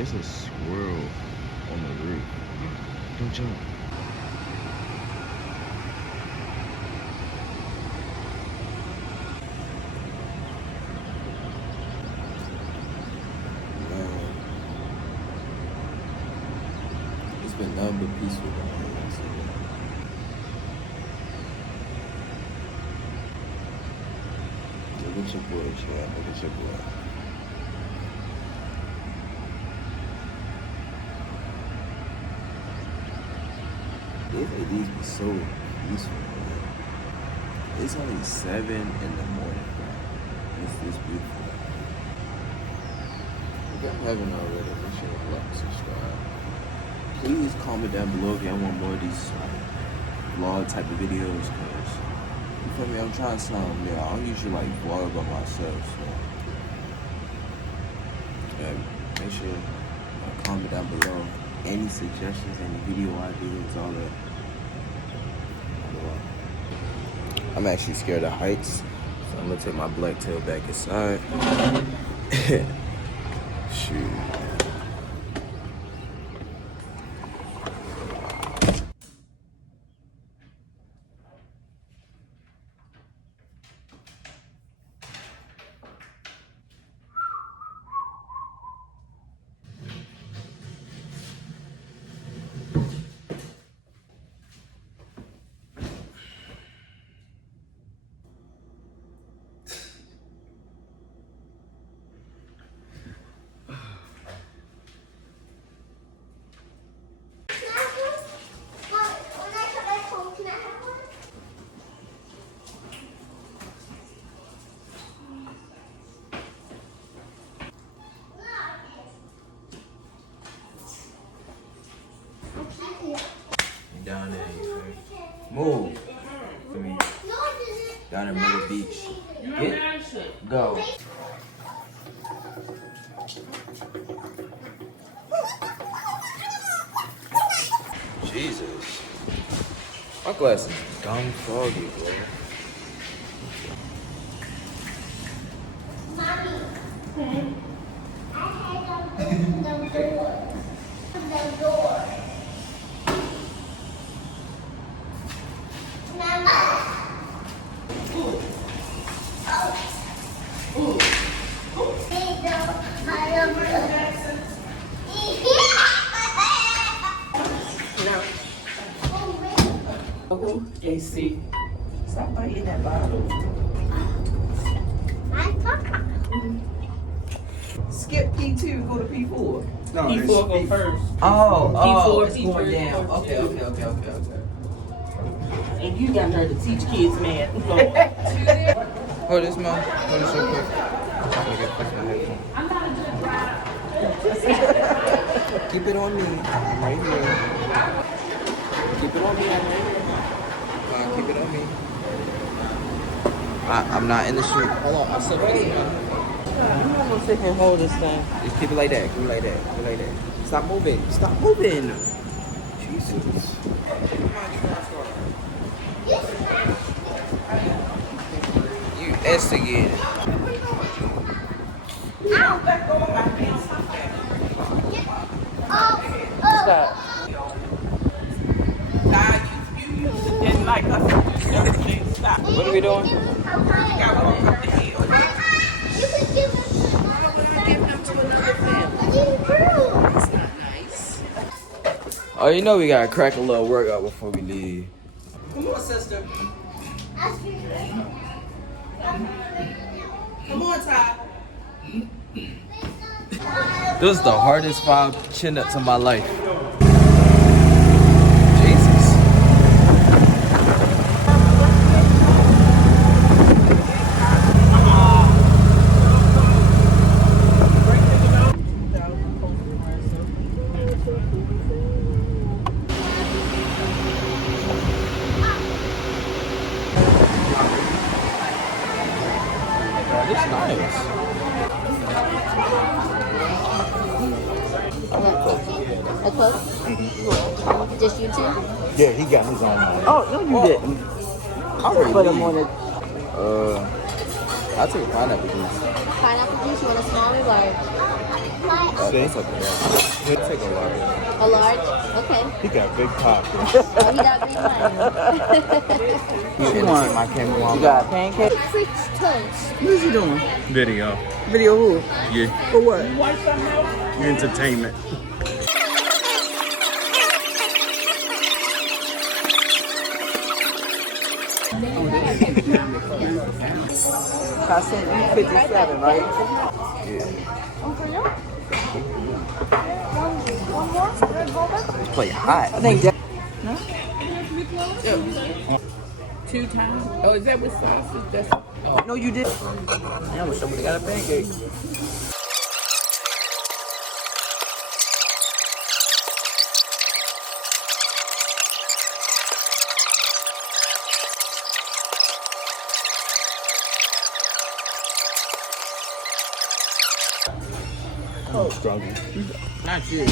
There's a squirrel on the roof. Don't jump. It's been nothing but peaceful down here. Look at your boy, Chad. Look at your boy. These be so peaceful, man. It's only 7 in the morning, bro. It's beautiful. If y'all haven't already, make sure to like and subscribe. Please comment down below if y'all want more of these vlog type of videos, cause you feel me? I'm trying to sound, I don't usually like vlog by myself, so yeah, make sure comment down below any suggestions, any video ideas, all that. I'm actually scared of heights, so I'm gonna take my black tail back inside. Shoot. Down there, you feel me? Move for me. Down in Myrtle Beach. Get, go. Jesus. My glasses is dumb foggy, bro. Mommy. I had to open the door. The door. AC. Stop biting that bottle. Skip P2, go to P4. No, P4 go first. Oh, P4, it's going down. Okay. And you got her to teach kids math. Hold this, Mom. Hold this real quick. I'm gonna get fix my headphones. Keep it on me. I'm right here. Keep it on me. I'm right here. Keep it on me. I'm not in the shoot. Hold on. I'll sit right here. I'm not gonna sit here and hold this thing. Just keep it like that. Keep it like that. Keep it like that. Stop moving. Stop moving. Jesus. You instigated. Stop. Didn't like us. Stop. What are we doing? Oh, you know we gotta crack a little workout before we leave. Come on, sister. Come on, Ty. This is the hardest 5 chin-ups of my life. Jesus. It's nice. I like Coke. A Coke? Just you two? Yeah, he got his own. Oh, no, you didn't. I already Put them did. on it. I'll take pineapple juice. Pineapple juice, you want a small or large? My See? That's okay. He'll take a large. A large? Okay. He got big pop. Oh, he got green wine. You entertain my camera while You got pancakes? French toast. What is he doing? Video. Video who? Yeah. For what? Entertainment. I sent you 57, right? play hot. I think that. Two times. Oh, is that with sausage? That's No, you did. I wish somebody got a pancake. I'm struggling. not you.